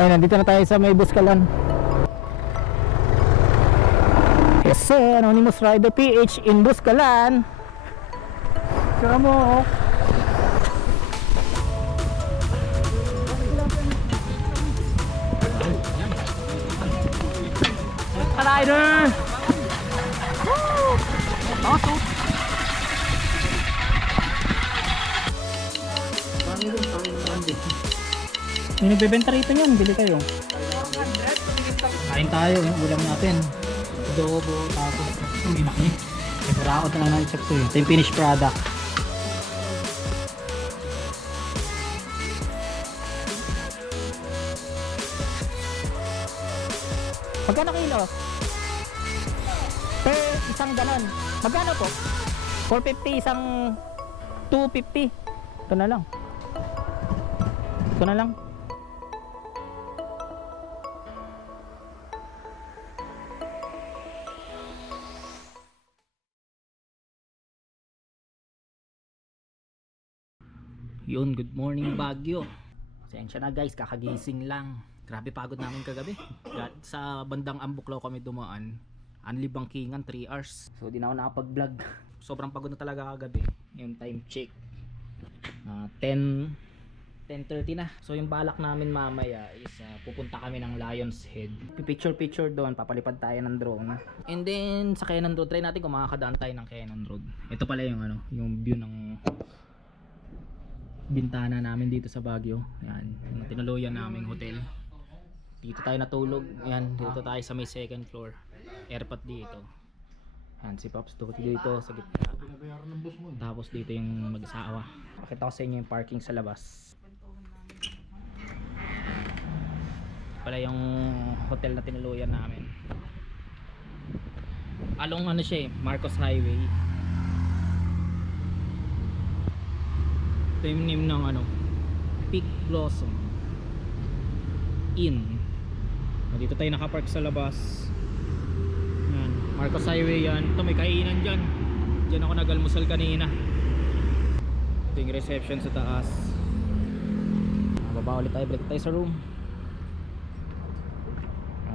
Ay, nandito na tayo sa may Buscalan. Yes sir, Anonymous Rider PH in Buscalan. Sira mo. Rider! Woo! Awesome! Yung nagbebenta rito niyan, bili kayo. Kain tayo, yung ulam natin. Adobo, tapos may maki. Iparaot na lang ng chapso yun. Ito yung finished product. Magkano kilo? Per isang ganon. Magkano po? 450 isang 250. Ito na lang. Ito na lang. Yun, good morning Baguio. Pasensya na guys, kakagising lang. Grabe pagod namin kagabi. Sa bandang Ambuklaw kami dumaan. Only bangkingan 3 hours. So di na ako nakapag-vlog. Sobrang pagod na talaga kagabi. Yung time check 10:30 na. So yung balak namin mamaya is pupunta kami ng Lion's Head. Picture doon, papalipad tayo ng drone. And then sa Cannon Road, try natin kung makakadaan tayo ng Cannon Road. Ito pala yung yung view ng bintana namin dito sa Baguio. Yan, yung tinuluyan naming hotel. Dito tayo natulog. Yan, dito tayo sa may second floor. Airpot dito. Yan, si Pops dito sa gitna. Tapos dito yung mag-asawa. Pakita ko sa inyo yung parking sa labas. Pala yung hotel na tinuluyan namin. Along siya Marcos Highway. Ito yung name ng Peak Blossom Inn. Dito tayo nakapark sa labas. Yan, Marcos Highway yan. Ito may kainan dyan. Dyan ako nag-almusal kanina. Ito yung reception sa taas. Baba ulit tayo, balik tayo sa room.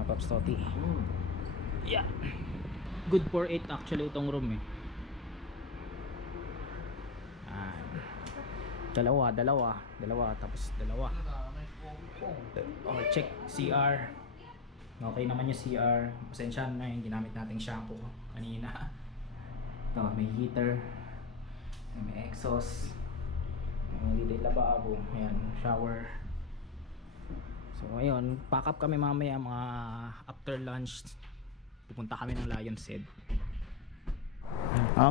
Pops Toti. Yeah. Good for 8 actually itong room Dalawa, tapos dalawa. Check CR. Okay naman yung CR. Pasensya na yung ginamit nating shampoo kanina. Ito, may heater. May exhaust. Dito yung lababo. Ayan, shower. So ayun, pack up kami mamaya mga after lunch. Pupunta kami ng Lion's Head.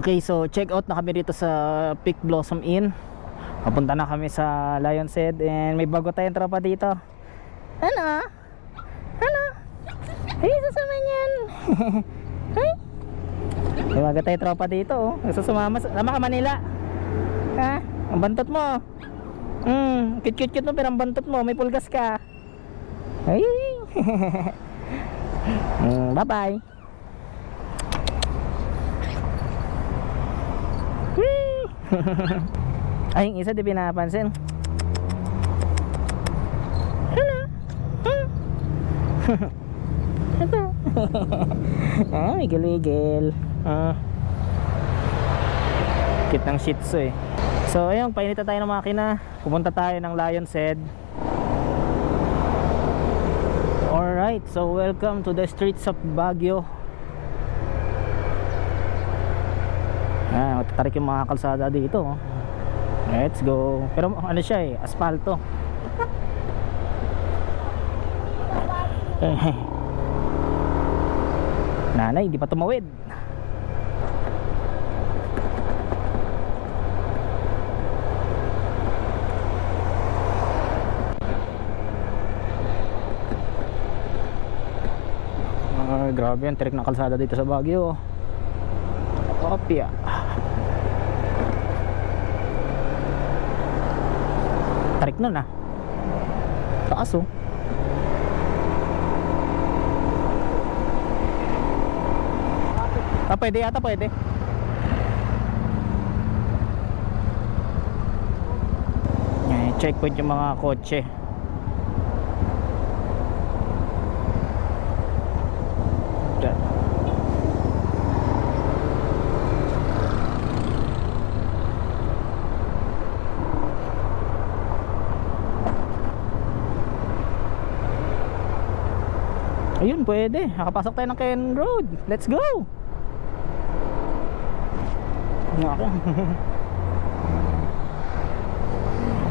Okay, so check out na kami dito sa Peak Blossom Inn. Papunta na kami sa Lion's Head and may bago tayong tropa dito. Ano? Hey, sasama niyan. Hey. May bago tayong tropa dito. Gusto sumama. Sama ka Manila. Ha? Ang bantot mo. Cute mo pero ang bantot mo. May pulgas ka. Hey. Bye bye. Ay, yung isa di pinapansin. Hello. Ito. May giligil. Kit ng Shih Tzu So ayun, painita tayo ng makina. Pupunta tayo ng Lion's Head. Alright, so welcome to the streets of Baguio. Matatarik yung mga kalsada dito. Let's go. Pero siya asfalto. Nanay, di pa tumawid. Grabe yung tarik ng kalsada dito sa Baguio. Kopya. Tarik nun taas pwede yata pwede. checkpoint yung mga kotse. Ayun, pwede. Nakapasok tayo ng Ken Road. Let's go! Nako.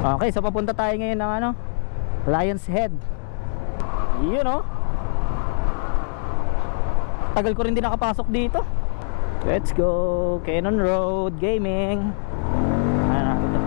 Okay, so papunta tayo ngayon ng ano, Lion's Head. Yun oh. Tagal ko rin din nakapasok dito. Let's go, Cannon Road Gaming. Ano natin to?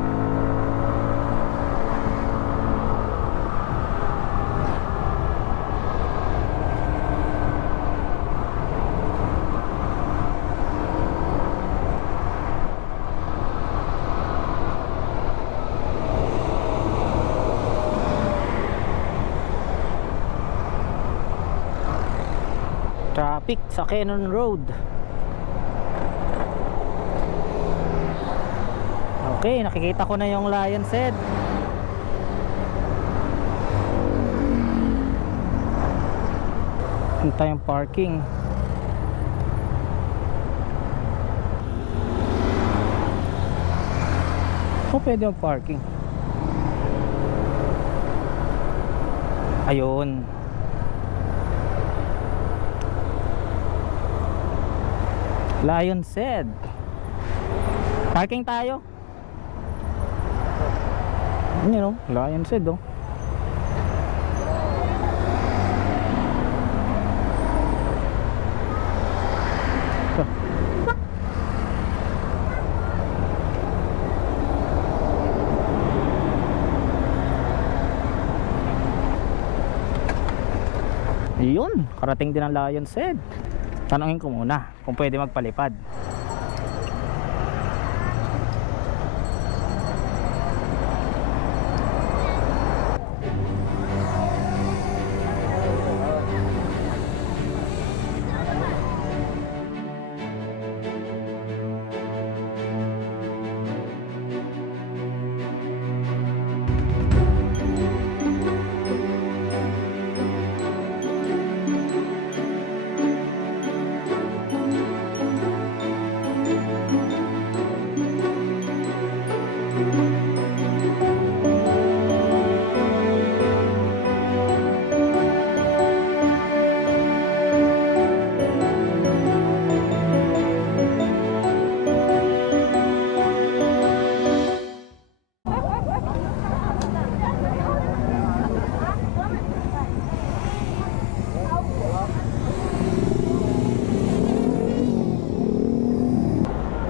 Traffic sa Cannon Road. Okay, nakikita ko na yung Lion's Head. Punta yung parking. Oh, pwede yung parking. Ayun. Lion's Head. Parking tayo. Yun o, Lion's Head o. Yun, karating din ang Lion's Head. Tanungin ko muna kung pwede magpalipad.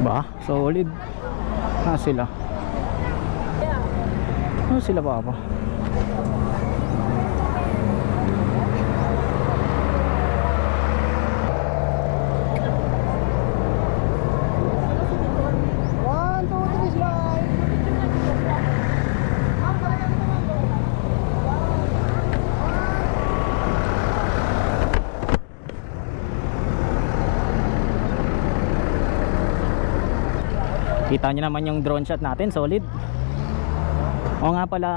Ba, solid. Na sila. Ano sila ba ba? Kita nyo naman yung drone shot natin, solid. O nga pala,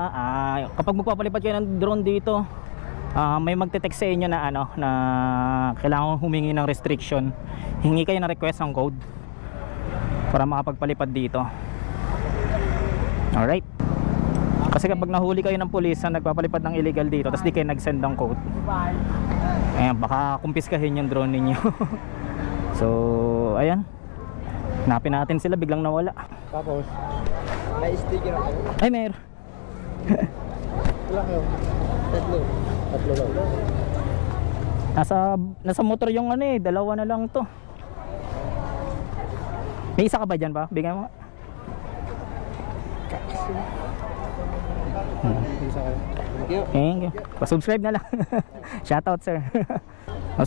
kapag magpapalipad kayo ng drone dito, may magte-text sa inyo na ano, na kailangan humingi ng restriction. Hingi kayo ng request ng code para makapagpalipad dito. Alright. Kasi kapag nahuli kayo ng pulis na nagpapalipad ng illegal dito, tapos di kayo nag-send ng code, ayan, baka kumpiskahin yung drone ninyo. So, ayan. Hanapin natin sila, biglang nawala. Tapos, may sticker ako. Ay, meron. Ilang yun? Tatlo lang. Nasa motor yung ano eh, dalawa na lang to. May isa ka ba dyan ba? Bigyan mo. Isa kayo. Thank you. Pa-subscribe na lang. Shoutout sir.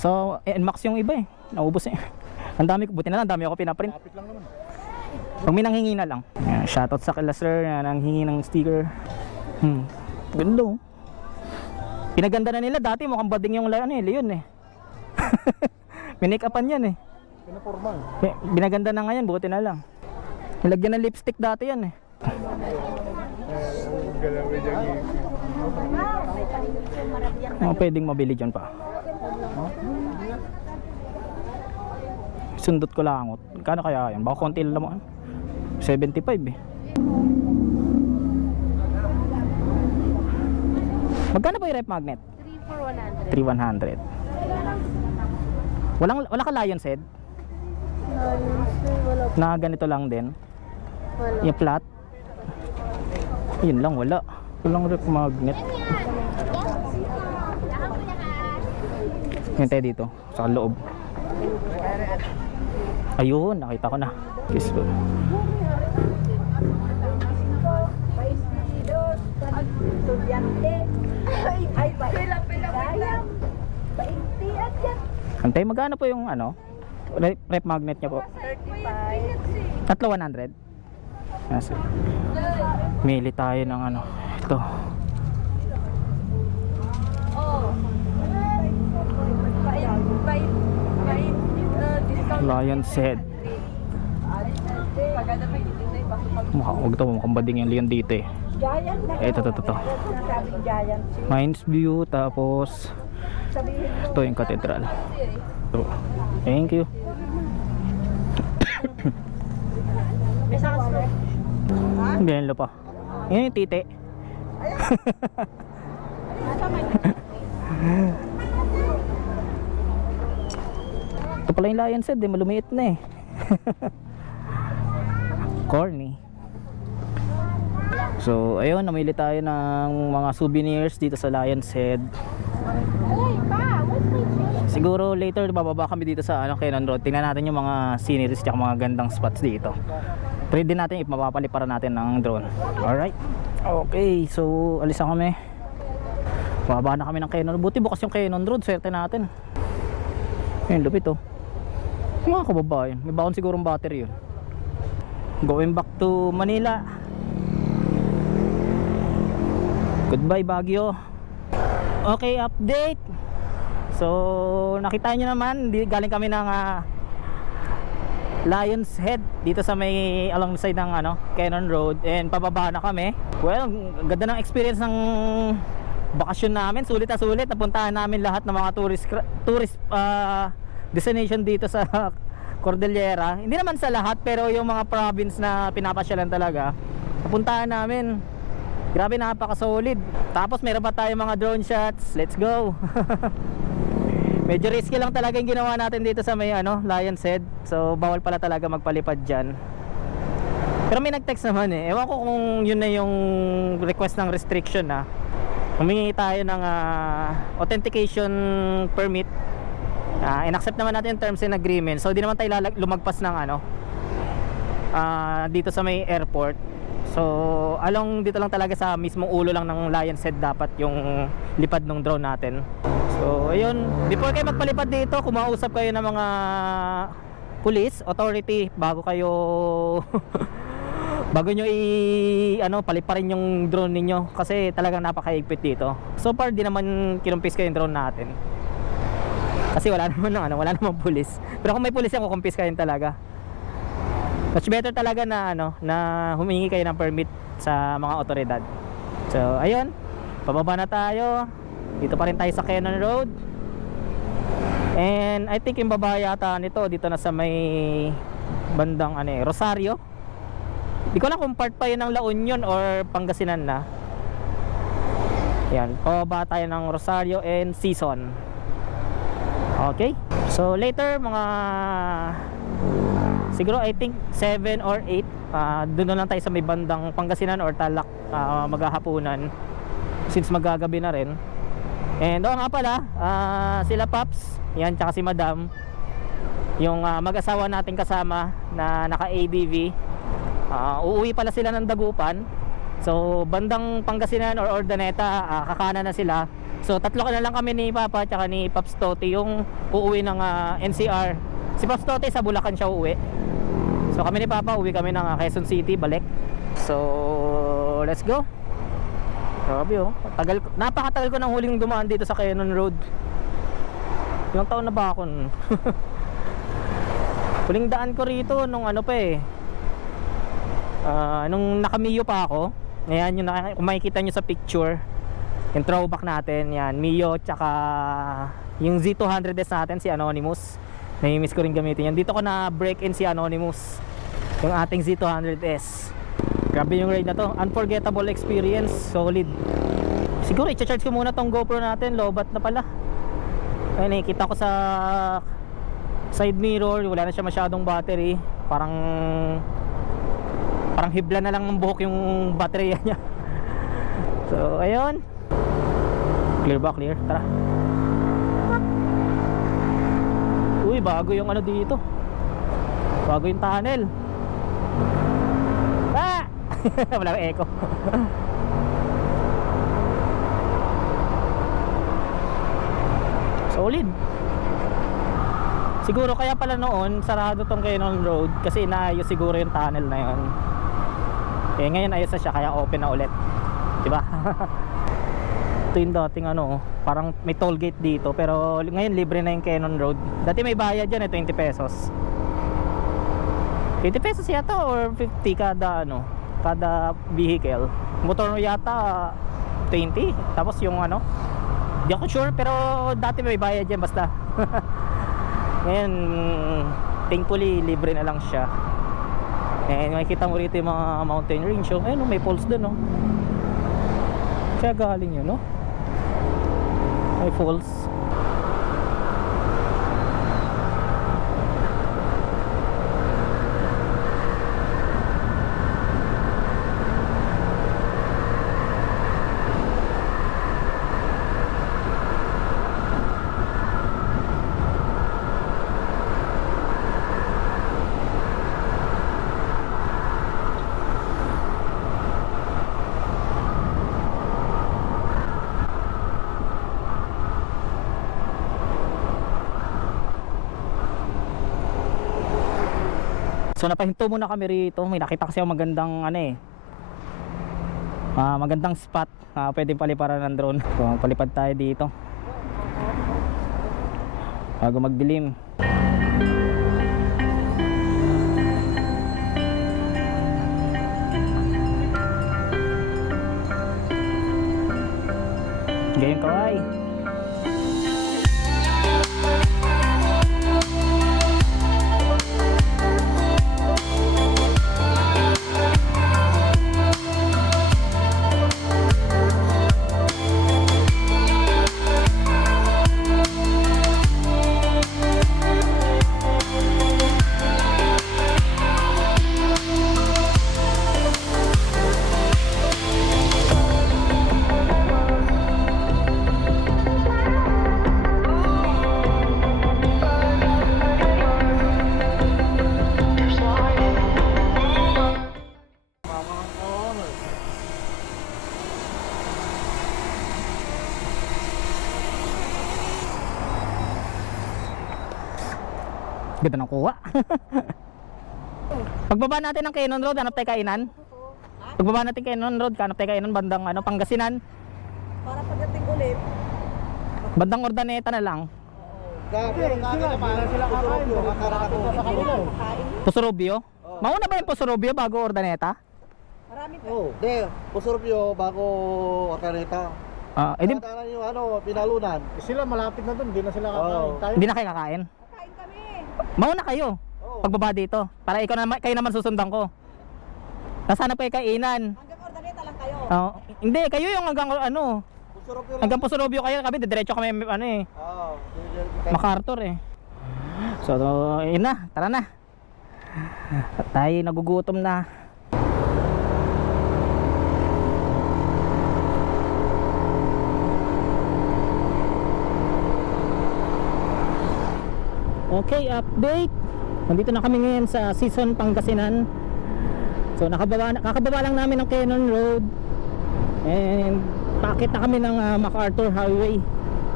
So, NMAX yung iba eh. Naubos eh. Ang dami ko, buti na lang, dami ako pinaprint. Kapit lang naman. Pag may nanghingi na lang. Ayan, shoutout sa kila sir na nanghingi ng sticker. Ganda oh. Pinaganda na nila, dati mukhang bading yung ano eh, Leon eh. Minake-upan yan eh. Pinapormal. Binaganda na ngayon, buti na lang. Nilagyan ng lipstick dati yan eh. Mga pwedeng mabili dyan pa. Sundot ko langot. Kano kaya yan? Baka konti lang naman. 75 eh. Magkano ba yung rep magnet? 3 for 100. 3,100. Wala ka Lion's Head? Wala. Na ganito lang din? Wala. Yung flat? Yun lang, wala. Walang rep magnet. Hintay dito, sa loob. Ayun, nakita ko na. Kiss ko. Antay, magkano po yung ano? Rep magnet niya po? 35. Tatlo 100? Yes. Mili tayo ng ano. Ito. Lion's Head. Huwag ito, mukhang bading yung leon dito eh. Ito. Sinasabing giant. Mines View, tapos ito yung katedral. So, thank you. May sakas to. Ganyan pa. Yan yung titi. Ito pala yung Lion's Head eh, malumiit na eh. Corny. So ayun, namili tayo ng mga souvenirs dito sa Lion's Head. Siguro later bababa kami dito sa Cannon Road. Tingnan natin yung mga sceneries at mga gandang spots dito. Pwede natin ipapaliparan natin ng drone. Alright. Okay, so alis na kami. Bababa na kami ng Cannon. Buti bukas yung Cannon Road, swerte natin. Ayun, lupit oh. Mga kababayan, may baon sigurong battery yun. Going back to Manila. Goodbye Baguio. Okay, update. So nakita nyo naman, galing kami ng Lion's Head dito sa may alongside ng Cannon Road, and pababa na kami. Well, ganda ng experience ng bakasyon namin, sulit na sulit. Napuntahan namin lahat ng mga tourist destination dito sa Cordillera. Hindi naman sa lahat, pero yung mga province na pinapasyalan talaga napuntahan namin. Grabe, napaka-solid. Tapos meron pa tayo mga drone shots. Let's go. Medyo risky lang talaga yung ginawa natin dito sa may Lion's Head. So bawal pala talaga magpalipad dyan. Pero may nag-text naman eh. Ewan ko kung yun na yung request ng restriction na humingi tayo ng authentication permit. In-accept naman natin yung terms and agreement. So di naman tayo lumagpas ng dito sa may airport. So along dito lang talaga sa mismong ulo lang ng Lion's Head dapat yung lipad ng drone natin. So ayun, before kayo magpalipad dito, kumausap kayo ng mga police, authority bago kayo bago nyo paliparin yung drone ninyo, kasi talagang napakaigpit dito. So far di naman kinumpis kayo yung drone natin. Kasi wala naman police. Pero kung may police yan, kukumpis kayo talaga. Much better talaga na na humingi kayo ng permit sa mga otoridad. So ayun, pababa na tayo. Dito pa rin tayo sa Cannon Road. And I think yung baba yata nito dito na sa may bandang Rosario. Di ko lang kung part pa yun ng La Union or Pangasinan na. Yan, pababa tayo ng Rosario and Season. Okay, so later mga siguro I think 7 or 8 doon na lang tayo sa may bandang Pangasinan or Tarlac maghahapunan, since magagabi na rin. And nga pala, sila Paps, yan, tsaka si Madam, yung mag-asawa natin kasama na naka-ADV, uuwi pala sila ng Dagupan. So bandang Pangasinan or Ordaneta, kakana na sila. So tatlo na lang kami ni Papa tsaka ni Paps Toti yung uuwi ng NCR. Si Paps Toti sa Bulacan siya uuwi. So kami ni Papa uwi kami ng Quezon City balik. So let's go. Grabe oh, napakatagal ko nang huling dumaan dito sa Cannon Road. Ilang taon na ba ako nun? Huling daan ko rito nung nung nakamiyo pa ako. Ayan yung kung makikita nyo sa picture, yung throwback natin, yan, Mio, tsaka yung Z200S natin, si Anonymous. Nai-miss ko rin gamitin yan. Dito ko na break in si Anonymous, yung ating Z200S. Grabe yung ride na to, unforgettable experience, solid. Siguro i-charge ko muna tong GoPro natin, lowbat na pala. Ay, nakikita ko sa side mirror, wala na siya masyadong battery. Parang hibla na lang ng buhok yung baterya niya. So, ayun. Clear ba? Clear? Tara. Uy, bago yung ano dito. Bago yung tunnel. Ah! Walang echo. Solid. Siguro kaya pala noon sarado tong Cannon Road kasi inaayos siguro yung tunnel na yun. Eh ngayon ayos na siya kaya open na ulit. Diba? Ito yung dating ano, parang may toll gate dito pero ngayon libre na yung Cannon Road. Dati may bayad dyan 20 pesos. 20 pesos yata or 50 kada ano, kada vehicle. Motor yata 20. Tapos yung ano, di ako sure pero dati may bayad dyan basta. Ngayon thankfully libre na lang siya. And makikita mo rito yung mga mountain range. So, ayun, may falls dun, no? Kaya galing yun, no? May falls. So napahinto muna kami rito. May nakita kasi ako magandang ano eh, magandang spot na pwedeng paliparan ng drone. So palipad tayo dito bago magdilim. Ganyan kaway. Ganda ng kuha. Pagbaba natin ng Cannon Road, hanap tayo kainan. Pagbaba natin Cannon Road, hanap tayo kainan bandang ano, Pangasinan. Para pagdating ulit. Bandang Ordaneta na lang. Sila kakain. Sa kanila. Pusurubio. Mauna ba yung Pusurubio bago Ordaneta? Marami pa. Oh, Pusurubio bago Ordaneta. Edi, Tara yung ano, Pinalunan. Sila malapit na doon, hindi na sila kakain. Tayo. hindi na kayo kakain. Kain kami. Mauna kayo. Pagbaba dito. Para ikaw naman, kayo naman susundan ko. Nasaan na pa yung kainan? Hanggang Ordaneta lang kayo. Hindi, kayo yung hanggang ano, Pusurubio lang. hanggang Pusurubio kayo. Kami, diretso kami ano eh. MacArthur eh. So, yun na, tara na. Tayo nagugutom na. Okay, update. Nandito na kami ngayon sa Season Pangasinan. So kakababa lang namin ng Cannon Road. And paakit na kami ng MacArthur Highway.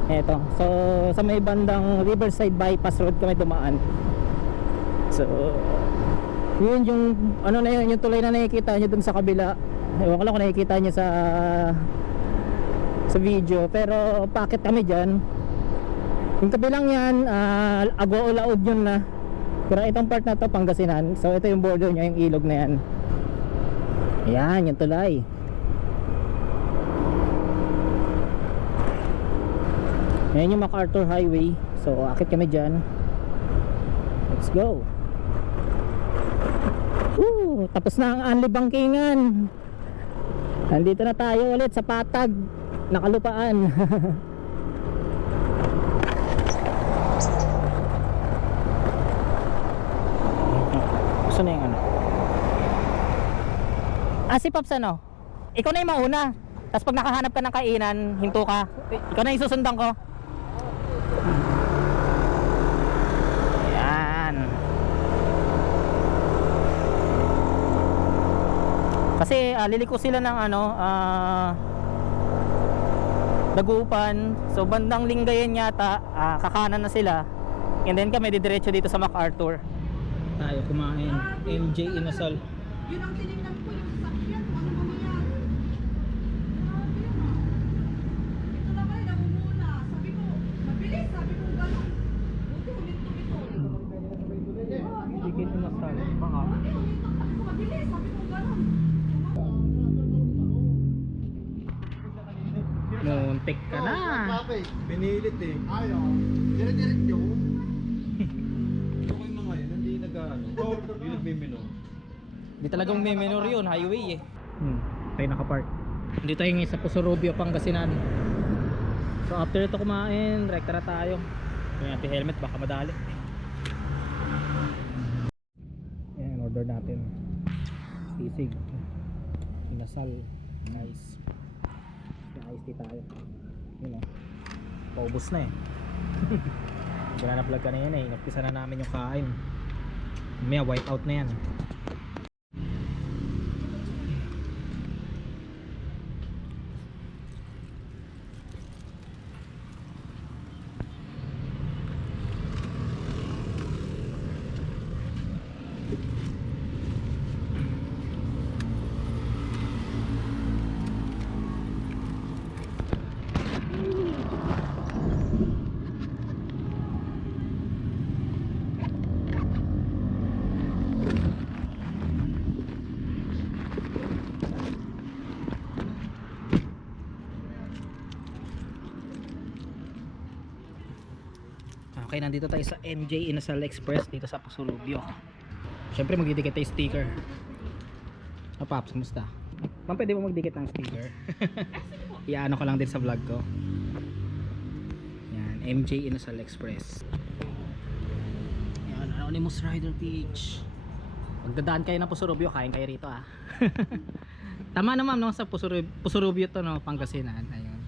Eto. So sa may bandang Riverside Bypass Road kami dumaan. So yun yung ano na yun, yung tulay na nakikita nyo dun sa kabila. Ewan ko lang kung nakikita nyo sa video. Pero paakit kami dyan. Yung kabilang yan, Agoo Laod yun na. Pero itong part na to Pangasinan. So ito yung border nya, yung ilog na yan. Ayan, yung tulay. Ayan yung MacArthur Highway. So akit kami dyan. Let's go. Woo! Tapos na ang Anli Bangkingan. Nandito na tayo ulit sa Patag, Nakalupaan. Gusto na yung ano? Si Pops ano? Ikaw na yung mauna. Tapos pag nakahanap ka ng kainan, hinto ka. Ikaw na yung susundan ko. Yan. Kasi liliko sila ng ano, Dagupan. So bandang Lingayen yata, kakanan na sila. And then kami didiretso dito sa MacArthur. Tayo kumain. MJ Inasal. Yun ang tinignan ko yung sasakyan. Ano ba yan? Grabe yun ah. Ito na kayo, namumuna. Sabi ko, mabilis. Sabi ko gano'n. Buti ulit-ulit. Chicken Inasal. Baka. Buti ulit-ulit. Sabi ko, mabilis. Sabi ko gano'n. Muntik ka na. Binilit eh. Ayaw. Dire-direct yun. Okay mga yun, hindi nag-ano. Hindi nagmimino. Di talagang may minor yun, highway eh. Tayo nakapark. Dito tayo ngayon sa Pusurubio, Pangasinan. So after ito kumain, rekta na tayo. Yung natin helmet, baka madali. Yan, order natin. Sisig. Inasal. Nice. Ice tea tayo. Yun o. Paubos na eh. Ginana-vlog ka na yan eh. Inapisa na namin yung kain. May wipe out na yan. Okay, nandito tayo sa MJ Inasal Express dito sa Pusurubio. Siyempre magdidikit tayo sticker. Paps, kumusta? Ma'am, pwede mo magdikit ng sticker? Iyaano ko lang din sa vlog ko. Yan, MJ Inasal Express. Yan, Anonymous Rider Beach. Pagdadaan kayo ng Pusurubio, kain kayo rito ah. Tama na ma'am, no? Sa Pusurubio to, no? Pangasinan. Ayun.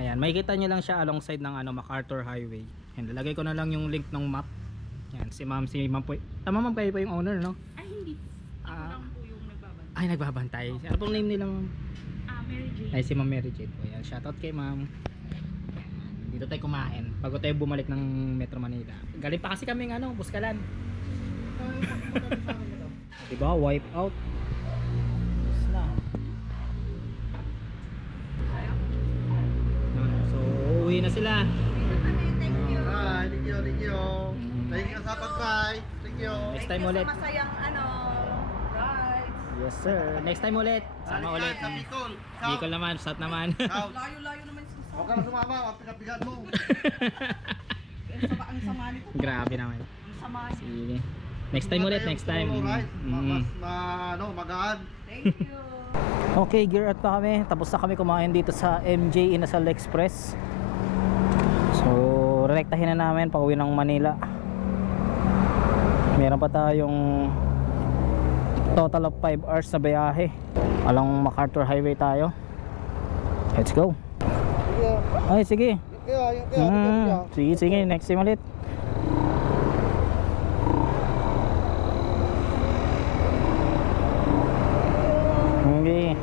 Ayan, makikita nyo lang siya alongside ng ano, MacArthur Highway. Yan, lalagay ko na lang yung link ng map. Yan, si ma'am po. Tama ma'am, kayo po yung owner, no? Ay, hindi. Ako lang po yung nagbabantay. Ay, nagbabantay. Ano pong name nila ma'am? Mary Jane. Ay, si ma'am Mary Jane po. Yan, shoutout kay ma'am. Dito tayo kumain bago tayo bumalik ng Metro Manila. Galing pa kasi kami ng ano, Buskalan. Diba, wipe out. Tapos na. So, uuwi na sila. Thank you. Hi, thank you, thank you. Thank you sa pagkay. Thank you. Next Thank time you ulit. sa masayang rides. Yes sir. Next time ulit. Sama ulit. Sa Bicol. Bicol naman, south naman. Layo-layo naman sa Huwag ka na sumama, ang pinabigat mo. Ang sama nito. Grabe naman. Ang sama niya. Sige. Next time ulit, next time. Mas magaan. Thank you. Okay, gear out pa kami. Tapos na kami kumain dito sa MJ Inasal Express. So, rektahin na namin pag uwi ng Manila. Meron pa tayong total of 5 hours na biyahe. Along MacArthur Highway tayo. Let's go. Ay, sige. Sige, sige. Next time ulit. Okay.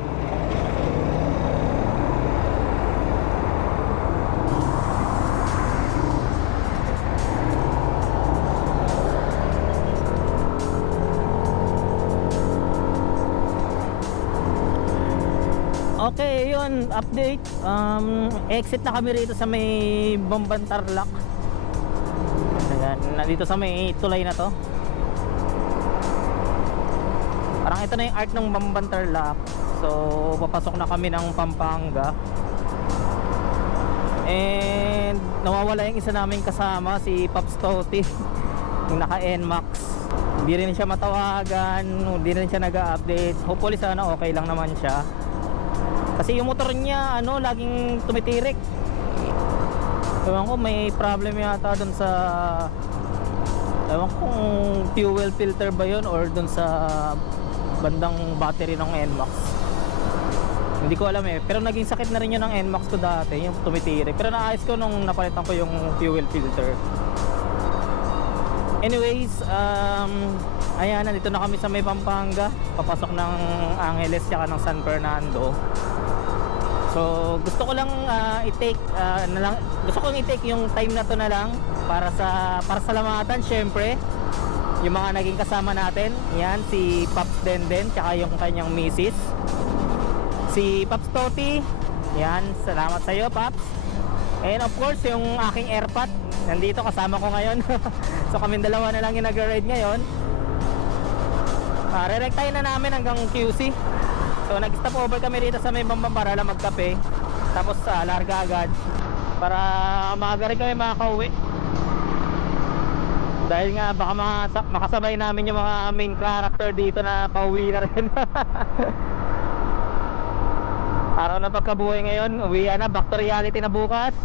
Okay, yun, update. Exit na kami rito sa may Bamban Tarlac. Ayan, nandito sa may tulay na to. Parang ito na yung arc ng Bamban Tarlac. So, papasok na kami ng Pampanga. And And nawawala yung isa naming kasama, si Pops Toti, yung naka NMAX. Hindi rin siya matawagan, hindi rin siya nag-update. Hopefully sana okay lang naman siya. Kasi yung motor niya laging tumitirik. Ewan ko, may problem yata dun sa, ewan ko kung fuel filter ba yun or dun sa bandang battery ng NMAX. Hindi ko alam eh, pero naging sakit na rin yun ng NMAX ko dati, yung tumitirik. Pero naayos ko nung napalitan ko yung fuel filter. Anyways, ayan, nandito na kami sa may Pampanga, papasok ng Angeles tsaka ng San Fernando. So gusto ko lang gusto kong i-take yung time na to na lang para salamatan syempre yung mga naging kasama natin. Yan, si Pops Denden tsaka yung kanyang misis, si Pops Toti. Yan, salamat sa iyo, Pops. And of course yung aking airpot nandito kasama ko ngayon. So kaming dalawa na lang yung nag-ride ngayon. Re-rectine na namin hanggang QC. So nag-stop over kami dito sa may Bambang para lang magkape. Tapos larga agad para maaga rin kami makakauwi. Dahil nga baka makasabay namin yung mga main character dito na pauwi na rin. Araw na pagkabuhay ngayon, uwi na, back to reality na bukas.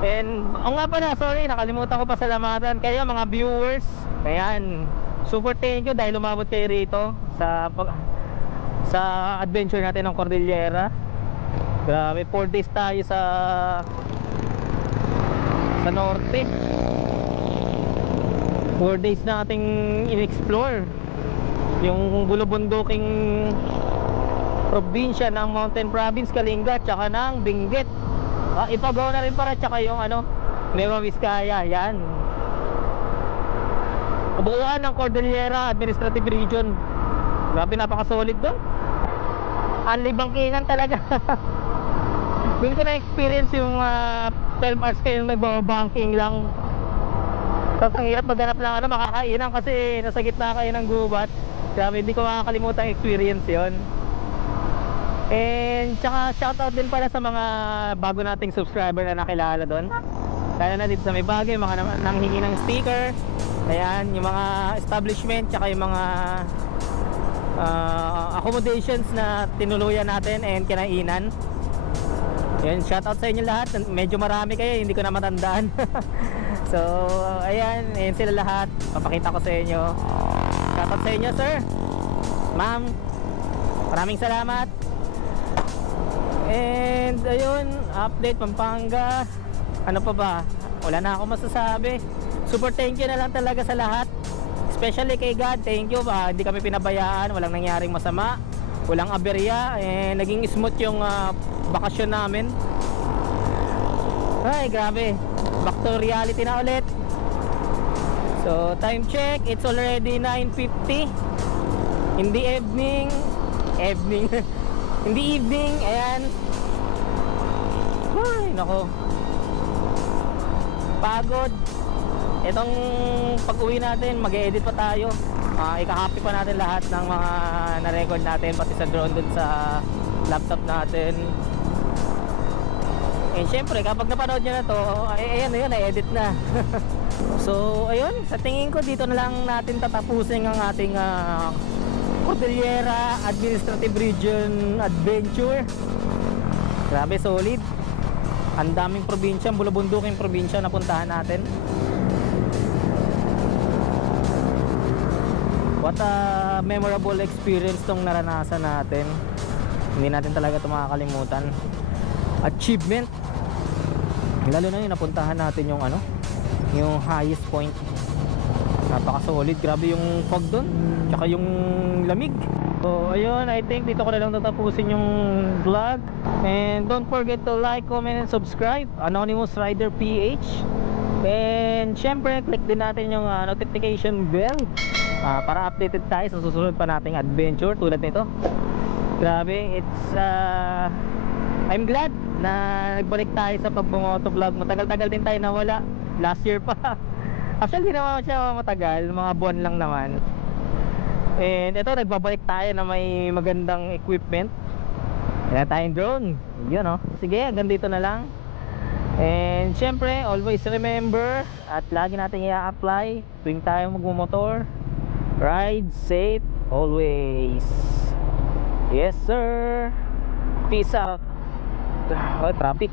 And nga pala, sorry, nakalimutan ko pa salamatan kayo mga viewers. Ayan, super thank you dahil lumabot kayo rito sa adventure natin ng Cordillera. Grabe, 4 days tayo sa norte. 4 days nating in-explore yung bulubunduking probinsya ng Mountain Province, Kalinga, tsaka ng Benguet. Ifugao na rin para, tsaka yung Nueva Vizcaya. Yan, kabuuan ng Cordillera Administrative Region. Grabe, napaka-solid doon. Unli bangkingan talaga. Doon ko na-experience yung 12 hours kayo nagbabanking lang. Tapos ang hirap maghanap ng makakainan kasi nasa gitna kayo ng gubat. Grabe, hindi ko makakalimutan experience yon. And tsaka shoutout din pala sa mga bago nating subscriber na nakilala doon. Lalo na dito sa may bagay, mga nanghingi ng sticker. Ayan, yung mga establishment, tsaka yung mga accommodations na tinuluyan natin and kinainan. Ayan, shoutout sa inyo lahat. Medyo marami kayo, hindi ko na matandaan. So, ayan, ayan sila lahat. Papakita ko sa inyo. Shoutout sa inyo, sir, ma'am. Maraming salamat. And ayun, update Pampanga. Ano pa ba? Wala na ako masasabi. Super thank you na lang talaga sa lahat. Especially kay God, thank you. Hindi kami pinabayaan, walang nangyaring masama, walang aberya, naging smooth yung bakasyon namin. Ay, grabe. Back to reality na ulit. So, time check, it's already 9:50 in the evening. In the evening, ayan. Ay, nako. Pagod. Itong pag-uwi natin, mag-edit pa tayo. Ika-copy pa natin lahat ng mga na-record natin, pati sa drone dun sa laptop natin. And syempre, kapag napanood nyo na to, ayan na yun, na-edit na. So, ayun, sa tingin ko dito na lang natin tatapusin ang ating Cordillera Administrative Region Adventure. Grabe, solid. Ang daming probinsya, bulubunduking probinsya na puntahan natin. What a memorable experience tong naranasan natin. Hindi natin talaga ito makakalimutan. Achievement. Lalo na yung napuntahan natin yung yung highest point. Napaka-solid. Grabe yung fog doon, tsaka yung lamig. So ayun, I think dito ko na lang tatapusin yung vlog. And don't forget to like, comment, and subscribe. Anonymous Rider PH. And syempre, click din natin yung notification bell para updated tayo sa susunod pa nating adventure tulad nito. Grabe, I'm glad na nagbalik tayo sa pagbumotovlog. Matagal-tagal din tayo nawala. Last year pa. Actually, hindi naman siya matagal, mga buwan lang naman. And ito, nagbabalik tayo na may magandang equipment. Kaya tayong drone. Yun, Sige, hanggang dito na lang. And syempre, always remember at lagi natin i-apply tuwing tayo magmumotor, ride safe always. Yes sir. Peace out. Oh, traffic.